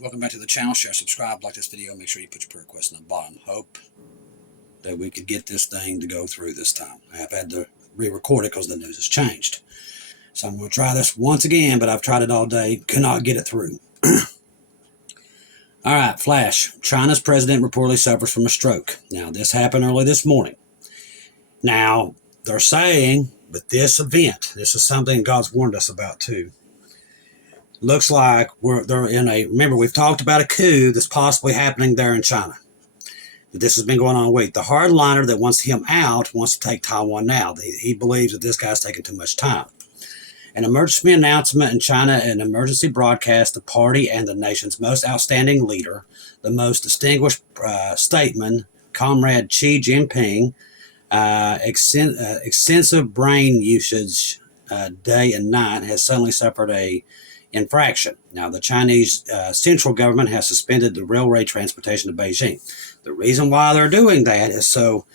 Welcome back to the channel. Share, subscribe, like this video. Make sure you put your prayer request in the bottom. Hope that we could get this thing to go through this time. I have had to re-record it because the news has changed. So I'm going to try this once again, but I've tried it all day. Cannot get it through. All right, flash. China's president reportedly suffers from a stroke. Now, this happened early this morning. Now, they're saying with this event, this is something God's warned us about too. Looks like they're in a, remember we've talked about a coup that's possibly happening there in China. This has been going on a week. The hardliner that wants him out wants to take Taiwan now. He believes that this guy's taking too much time. An emergency announcement in China, an emergency broadcast, the party and the nation's most outstanding leader, the most distinguished statesman, Comrade Xi Jinping, extensive brain usage day and night, has suddenly suffered a infraction. Now, the Chinese central government has suspended the railway transportation to Beijing. The reason why they're doing that is so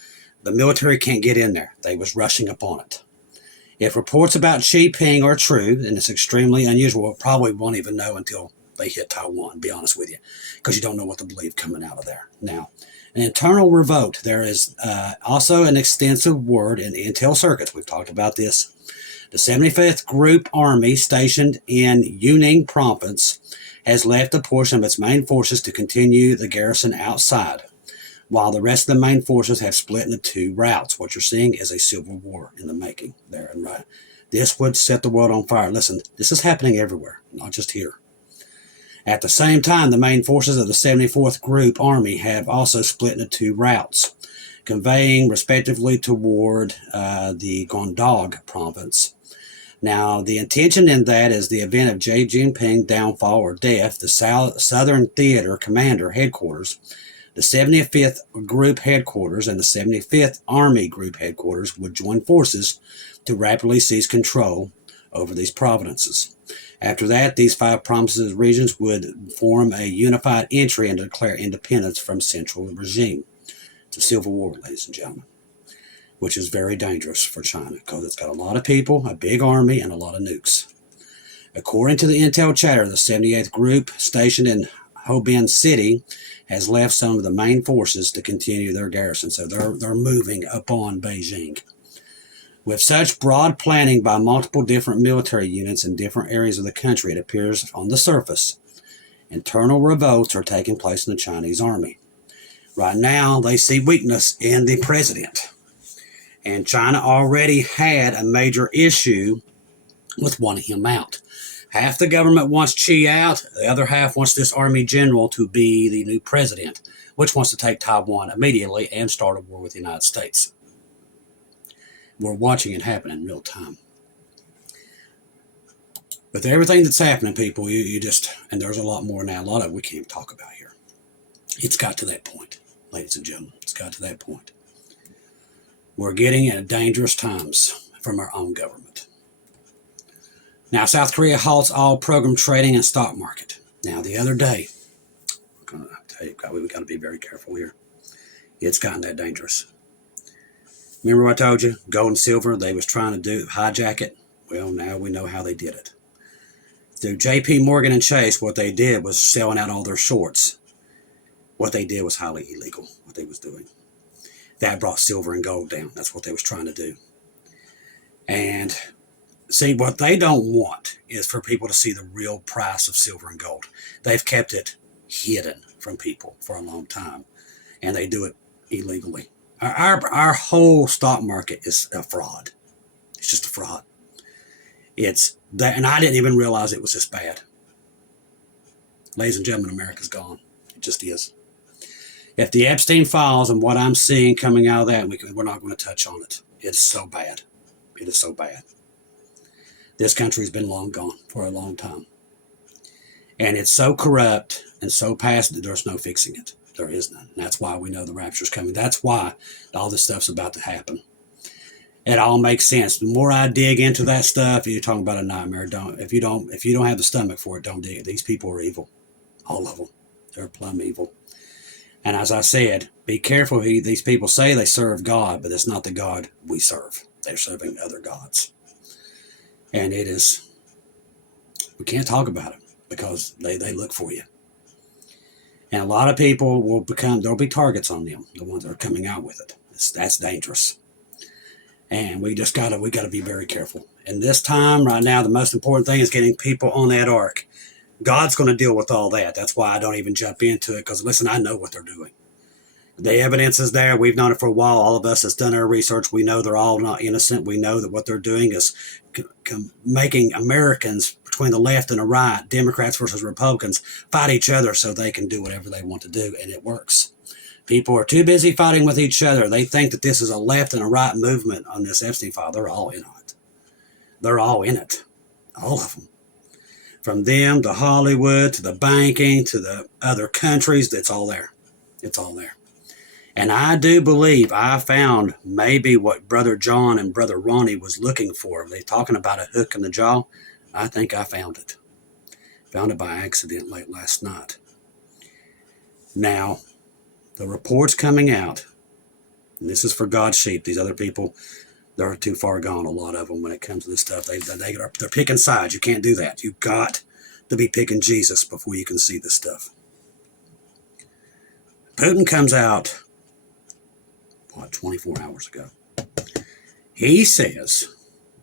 the military can't get in there. They was rushing upon it. If reports about Xi Jinping are true, and it's extremely unusual, we probably won't even know until they hit Taiwan, to be honest with you, because you don't know what to believe coming out of there. Now, an internal revolt. There is also an extensive word in intel circuits. We've talked about this. The 75th Group Army stationed in Yunnan province has left a portion of its main forces to continue the garrison outside, while the rest of the main forces have split into two routes. What you're seeing is a civil war in the making there and right. This would set the world on fire. Listen, this is happening everywhere, not just here. At the same time, the main forces of the 74th Group Army have also split into two routes, conveying respectively toward the Guangdong province. Now, the intention in that is the event of Xi Jinping downfall or death. The Southern Theater Commander Headquarters, the 75th Group Headquarters, and the 75th Army Group Headquarters would join forces to rapidly seize control over these provinces. After that, these five provinces regions would form a unified entry and declare independence from central regime. It's a civil war, ladies and gentlemen, which is very dangerous for China because it's got a lot of people, a big army, and a lot of nukes. According to the intel chatter, the 78th Group stationed in Hobin City has left some of the main forces to continue their garrison, so they're moving upon Beijing. With such broad planning by multiple different military units in different areas of the country, it appears on the surface internal revolts are taking place in the Chinese army. Right now, they see weakness in the president. And China already had a major issue with wanting him out. Half the government wants Xi out. The other half wants this army general to be the new president, which wants to take Taiwan immediately and start a war with the United States. We're watching it happen in real time. With everything that's happening, people, you just, and there's a lot more now, a lot of it we can't even talk about here. It's got to that point, ladies and gentlemen. It's got to that point. We're getting at dangerous times from our own government. Now, South Korea halts all program trading and stock market. Now, the other day, I'm going to tell you, we've got to be very careful here. It's gotten that dangerous. Remember what I told you? Gold and silver, they was trying to hijack it. Well, now we know how they did it. Through J.P. Morgan and Chase, what they did was selling out all their shorts. What they did was highly illegal, what they was doing. That brought silver and gold down. That's what they was trying to do. And see, what they don't want is for people to see the real price of silver and gold. They've kept it hidden from people for a long time, and they do it illegally. Our whole stock market is a fraud. It's just a fraud. It's that, and I didn't even realize it was this bad. Ladies and gentlemen, America's gone. It just is. If the Epstein files and what I'm seeing coming out of that, we're not going to touch on it. It's so bad. It is so bad. This country's been long gone for a long time. And it's so corrupt and so past that there's no fixing it. There is none. That's why we know the rapture's coming. That's why all this stuff's about to happen. It all makes sense. The more I dig into that stuff, you're talking about a nightmare. If you don't have the stomach for it, don't dig it. These people are evil. All of them. They're plumb evil. And as I said, be careful. These people say they serve God, but it's not the God we serve. They're serving other gods. And it is, we can't talk about it because they look for you. And a lot of people there'll be targets on them, the ones that are coming out with it. That's dangerous. And we gotta be very careful. And this time, right now, the most important thing is getting people on that ark. God's going to deal with all that. That's why I don't even jump into it, because listen, I know what they're doing. The evidence is there. We've known it for a while. All of us has done our research. We know they're all not innocent. We know that what they're doing is making Americans between the left and the right, Democrats versus Republicans, fight each other so they can do whatever they want to do, and it works. People are too busy fighting with each other. They think that this is a left and a right movement on this Epstein file. They're all in on it. They're all in it. All of them. From them to Hollywood, to the banking, to the other countries, it's all there. It's all there. And I do believe I found maybe what Brother John and Brother Ronnie was looking for. They're talking about a hook in the jaw. I think I found it. Found it by accident late last night. Now, the reports coming out, and this is for God's sheep. These other people, they're too far gone, a lot of them, when it comes to this stuff. They're picking sides. You can't do that. You've got to be picking Jesus before you can see this stuff. Putin comes out, 24 hours ago. He says,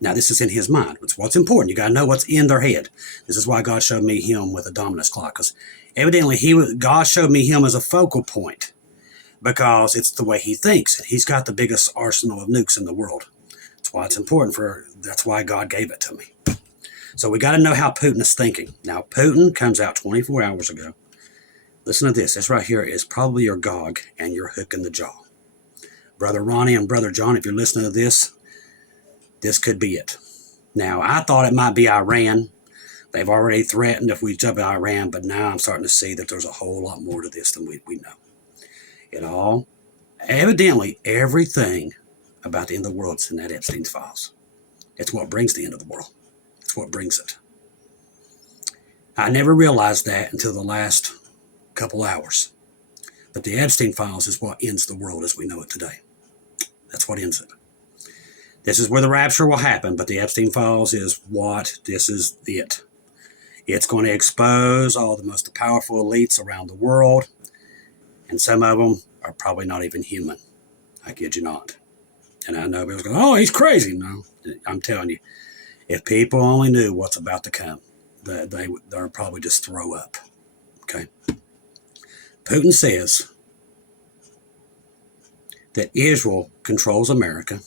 now this is in his mind. It's what's important. You got to know what's in their head. This is why God showed me him with a dominus clock, because evidently God showed me him as a focal point, because it's the way he thinks. He's got the biggest arsenal of nukes in the world. That's why it's important that's why God gave it to me. So we got to know how Putin is thinking. Now, Putin comes out 24 hours ago. Listen to this. This right here is probably your Gog and your hook in the jaw. Brother Ronnie and Brother John, if you're listening to this, this could be it. Now, I thought it might be Iran. They've already threatened if we jump in Iran, but now I'm starting to see that there's a whole lot more to this than we know. Evidently, everything about the end of the world is in that Epstein files. It's what brings the end of the world. It's what brings it. I never realized that until the last couple hours. But the Epstein files is what ends the world as we know it today. That's what ends it. This is where the rapture will happen, but the Epstein files is this is it. It's going to expose all the most powerful elites around the world, and some of them are probably not even human. I kid you not. And I know people's going, oh, he's crazy. No, I'm telling you, if people only knew what's about to come, they'll probably just throw up. Okay. Putin says that Israel controls America,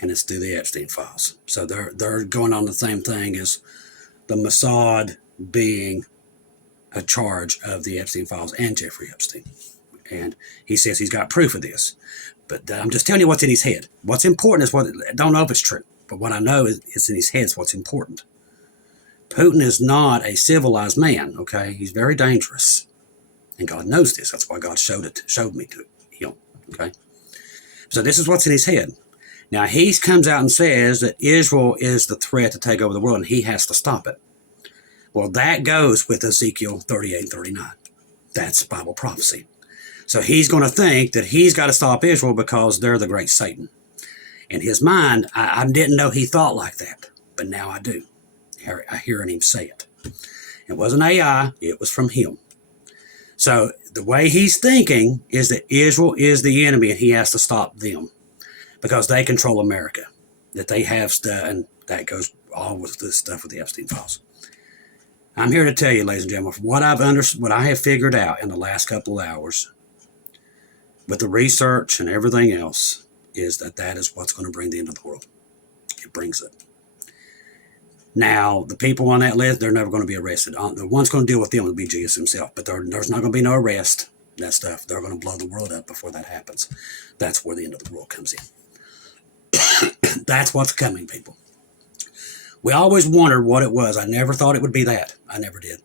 and it's through the Epstein files. So they're going on the same thing as the Mossad being a charge of the Epstein files and Jeffrey Epstein. And he says he's got proof of this. But I'm just telling you what's in his head. What's important is I don't know if it's true, but what I know is it's in his head is what's important. Putin is not a civilized man, okay? He's very dangerous. And God knows this. That's why God showed me to him, okay? So this is what's in his head. Now, he comes out and says that Israel is the threat to take over the world, and he has to stop it. Well, that goes with Ezekiel 38 and 39. That's Bible prophecy. So he's going to think that he's got to stop Israel because they're the great Satan. In his mind, I didn't know he thought like that, but now I do. I hear him say it. It wasn't AI, it was from him. So the way he's thinking is that Israel is the enemy and he has to stop them because they control America, that they have stuff, and that goes all with this stuff with the Epstein files. I'm here to tell you, ladies and gentlemen, what I have figured out in the last couple of hours with the research and everything else is that is what's going to bring the end of the world. It brings it. Now, the people on that list, they're never going to be arrested. The one's going to deal with them will be Jesus himself, but there's not going to be no arrest, that stuff. They're going to blow the world up before that happens. That's where the end of the world comes in. That's what's coming, people. We always wondered what it was. I never thought it would be that. I never did.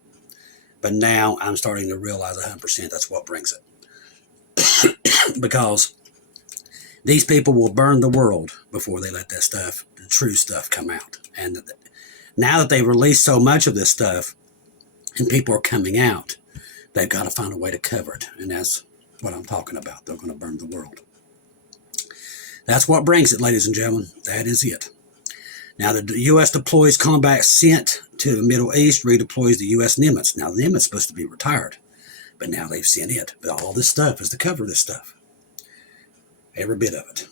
But now I'm starting to realize 100% that's what brings it. Because these people will burn the world before they let that stuff, the true stuff, come out. And now that they've released so much of this stuff and people are coming out, they've got to find a way to cover it. And that's what I'm talking about. They're going to burn the world. That's what brings it, ladies and gentlemen. That is it. Now, the U.S. deploys combat sent to the Middle East, redeploys the U.S. Nimitz. Now, the Nimitz is supposed to be retired. But now they've sent it. But all this stuff is to cover this stuff. Every bit of it.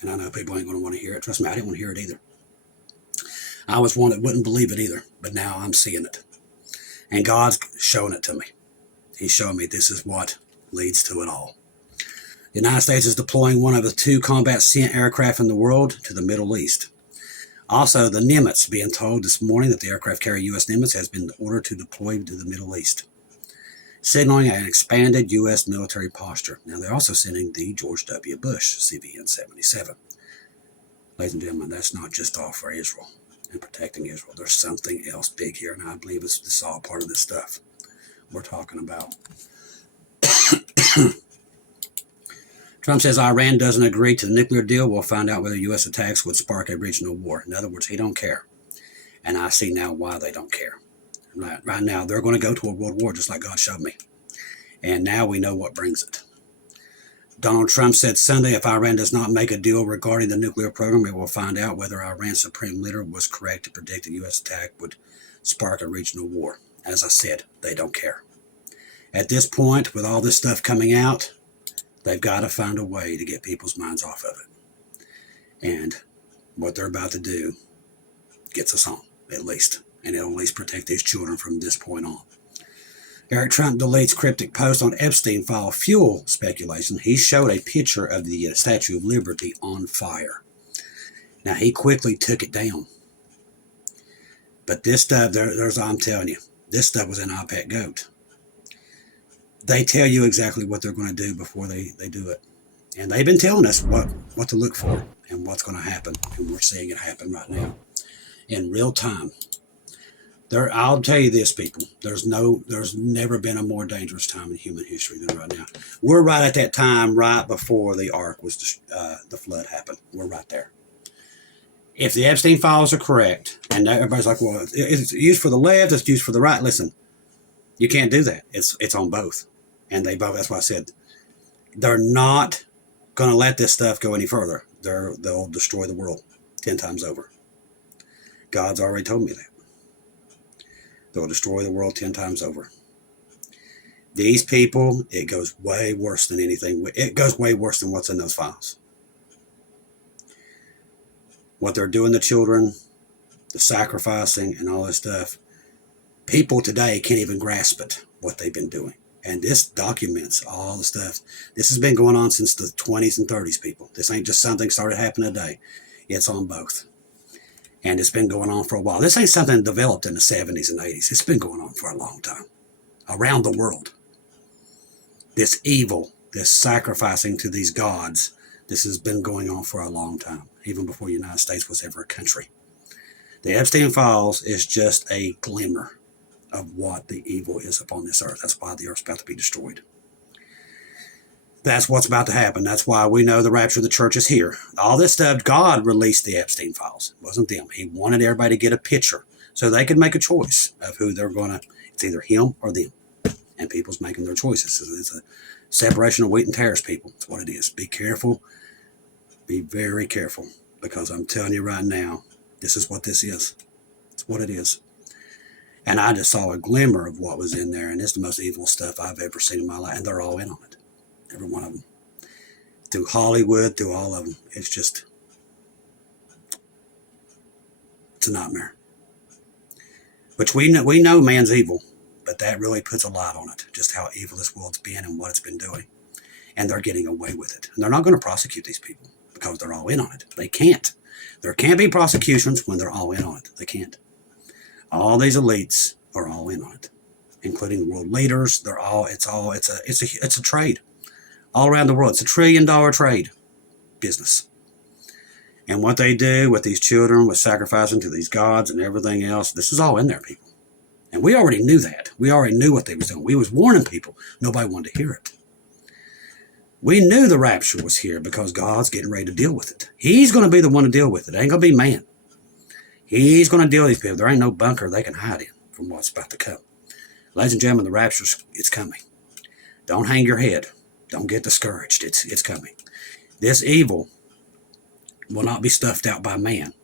And I know people ain't going to want to hear it. Trust me, I didn't want to hear it either. I was one that wouldn't believe it either. But now I'm seeing it. And God's showing it to me. He's showing me this is what leads to it all. The United States is deploying one of the 2 combat sent aircraft in the world to the Middle East. Also, the Nimitz being told this morning that the aircraft carrier U.S. Nimitz has been ordered to deploy to the Middle East, signaling an expanded U.S. military posture. Now, they're also sending the George W. Bush CVN-77. Ladies and gentlemen, that's not just all for Israel and protecting Israel. There's something else big here, and I believe this is all part of this stuff we're talking about. Trump says Iran doesn't agree to the nuclear deal. We'll find out whether U.S. attacks would spark a regional war. In other words, he don't care. And I see now why they don't care. Right now, they're going to go to a world war just like God showed me. And now we know what brings it. Donald Trump said Sunday, if Iran does not make a deal regarding the nuclear program, we will find out whether Iran's supreme leader was correct to predict a U.S. attack would spark a regional war. As I said, they don't care. At this point, with all this stuff coming out, they've got to find a way to get people's minds off of it. And what they're about to do gets us on, at least. And it'll at least protect these children from this point on. Eric Trump deletes cryptic post on Epstein file fuel speculation. He showed a picture of the Statue of Liberty on fire. Now, he quickly took it down. But this stuff, I'm telling you, this stuff was an iPad goat. They tell you exactly what they're going to do before they do it. And they've been telling us what to look for and what's going to happen. And we're seeing it happen right now in real time. I'll tell you this, people. There's never been a more dangerous time in human history than right now. We're right at that time, right before the ark was, the flood happened. We're right there. If the Epstein files are correct, and everybody's like, well, it's used for the left, it's used for the right. Listen, you can't do that. It's on both. And they both, that's why I said, they're not going to let this stuff go any further. They'll destroy the world 10 times over. God's already told me that. They'll destroy the world 10 times over. These people, it goes way worse than anything. It goes way worse than what's in those files. What they're doing to children, the sacrificing and all this stuff. People today can't even grasp it, what they've been doing. And this documents all the stuff. This has been going on since the 20s and 30s, people. This ain't just something started happening today. It's on both. And it's been going on for a while. This ain't something developed in the 70s and 80s. It's been going on for a long time. Around the world. This evil, this sacrificing to these gods, this has been going on for a long time. Even before the United States was ever a country. The Epstein files is just a glimmer of what the evil is upon this earth. That's why the earth's about to be destroyed. That's what's about to happen. That's why we know the rapture of the church is here. All this stuff, God released the Epstein files. It wasn't them. He wanted everybody to get a picture so they could make a choice of who they're going to, it's either him or them. And people's making their choices. It's a separation of wheat and tares, people. That's what it is. Be careful. Be very careful. Because I'm telling you right now, this is what this is. It's what it is. And I just saw a glimmer of what was in there. And it's the most evil stuff I've ever seen in my life. And they're all in on it. Every one of them. Through Hollywood, through all of them. It's just, it's a nightmare. Which we know man's evil. But that really puts a light on it. Just how evil this world's been and what it's been doing. And they're getting away with it. And they're not going to prosecute these people. Because they're all in on it. They can't. There can't be prosecutions when they're all in on it. They can't. All these elites are all in on it, including the world leaders. They're all. It's a trade, all around the world. It's $1 trillion trade business. And what they do with these children, with sacrificing to these gods and everything else, this is all in there, people. And we already knew that. We already knew what they was doing. We was warning people. Nobody wanted to hear it. We knew the rapture was here because God's getting ready to deal with it. He's going to be the one to deal with it. It ain't going to be man. He's going to deal with these people. There ain't no bunker they can hide in from what's about to come. Ladies and gentlemen, the rapture, it's coming. Don't hang your head. Don't get discouraged. It's coming. This evil will not be stuffed out by man.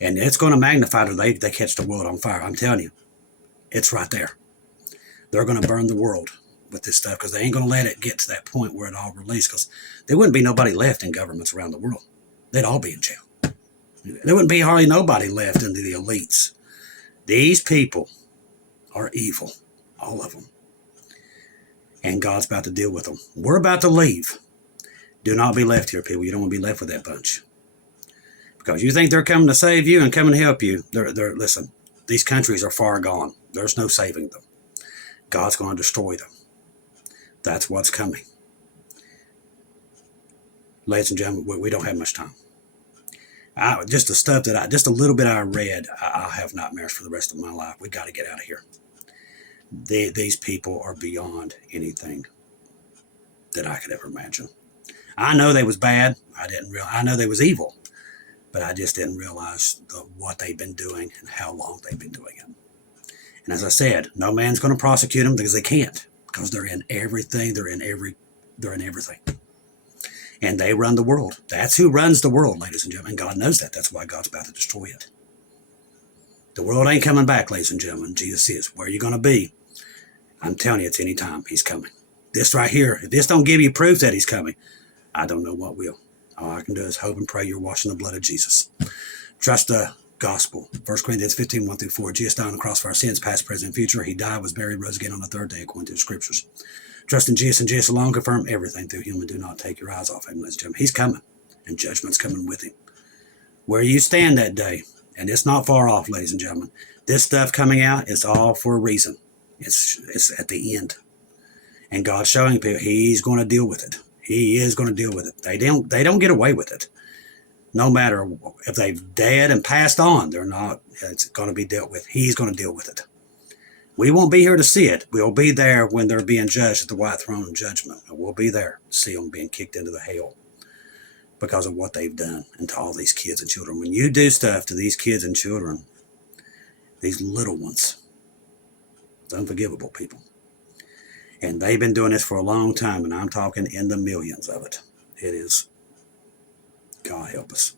And it's going to magnify till they catch the world on fire. I'm telling you, it's right there. They're going to burn the world with this stuff because they ain't going to let it get to that point where it all released, because there wouldn't be nobody left in governments around the world. They'd all be in jail. There wouldn't be hardly nobody left into the elites. These people are evil, all of them. And God's about to deal with them. We're about to leave. Do not be left here, people. You don't want to be left with that bunch. Because you think they're coming to save you and coming to help you. Listen, these countries are far gone. There's no saving them. God's going to destroy them. That's what's coming. Ladies and gentlemen, we don't have much time. Just a little bit I read, I'll have nightmares for the rest of my life. We got to get out of here. These people are beyond anything that I could ever imagine. I know they was bad. I know they was evil, but I just didn't realize what they've been doing and how long they've been doing it. And as I said, no man's going to prosecute them because they can't, because they're in everything. They're in everything. And they run the world. That's who runs the world, ladies and gentlemen. God knows that. That's why God's about to destroy it. The world ain't coming back, ladies and gentlemen. Jesus is. Where are you going to be? I'm telling you, it's any time He's coming. This right here, if this don't give you proof that He's coming, I don't know what will. All I can do is hope and pray you're washing the blood of Jesus. Trust the gospel. 1 Corinthians 15, 1-4. Jesus died on the cross for our sins, past, present, and future. He died, was buried, rose again on the third day, according to the scriptures. Trust in Jesus and Jesus alone. Confirm everything through Him, and do not take your eyes off Him, ladies and gentlemen. He's coming, and judgment's coming with Him. Where you stand that day, and it's not far off, ladies and gentlemen. This stuff coming out is all for a reason. It's at the end. And God's showing people He's going to deal with it. He is going to deal with it. They don't get away with it. No matter if they've dead and passed on, they're not. It's going to be dealt with. He's going to deal with it. We won't be here to see it. We'll be there when they're being judged at the white throne of judgment. We'll be there to see them being kicked into the hell because of what they've done and to all these kids and children. When you do stuff to these kids and children, these little ones, it's unforgivable, people. And they've been doing this for a long time, and I'm talking in the millions of it. It is. God help us.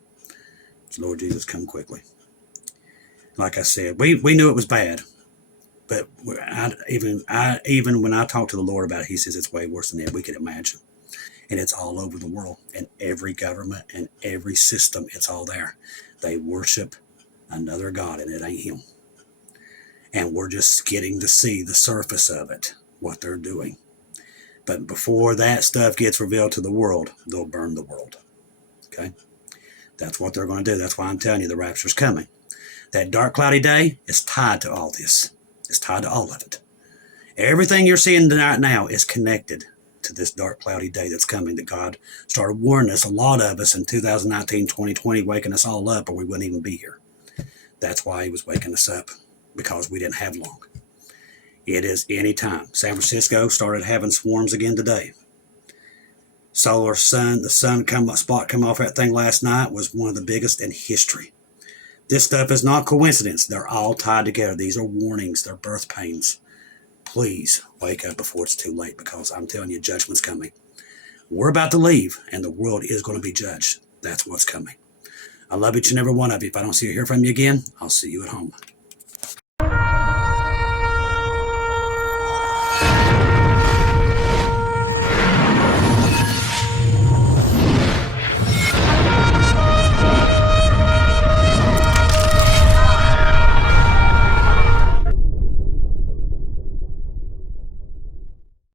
Lord Jesus, come quickly. Like I said, we knew it was bad. But even when I talk to the Lord about it, He says it's way worse than that we could imagine. And it's all over the world. And every government and every system, it's all there. They worship another God, and it ain't Him. And we're just getting to see the surface of it, what they're doing. But before that stuff gets revealed to the world, they'll burn the world. Okay? That's what they're going to do. That's why I'm telling you the rapture's coming. That dark, cloudy day is tied to all this. It's tied to all of it. Everything you're seeing tonight now is connected to this dark, cloudy day that's coming, that God started warning us, a lot of us in 2019, 2020, waking us all up, or we wouldn't even be here. That's why He was waking us up, because we didn't have long. It is any time. San Francisco started having swarms again today. The sun spot come off that thing last night was one of the biggest in history. This stuff is not coincidence. They're all tied together. These are warnings. They're birth pains. Please wake up before it's too late, because I'm telling you, judgment's coming. We're about to leave, and the world is going to be judged. That's what's coming. I love each and every one of you. If I don't see or hear from you again, I'll see you at home.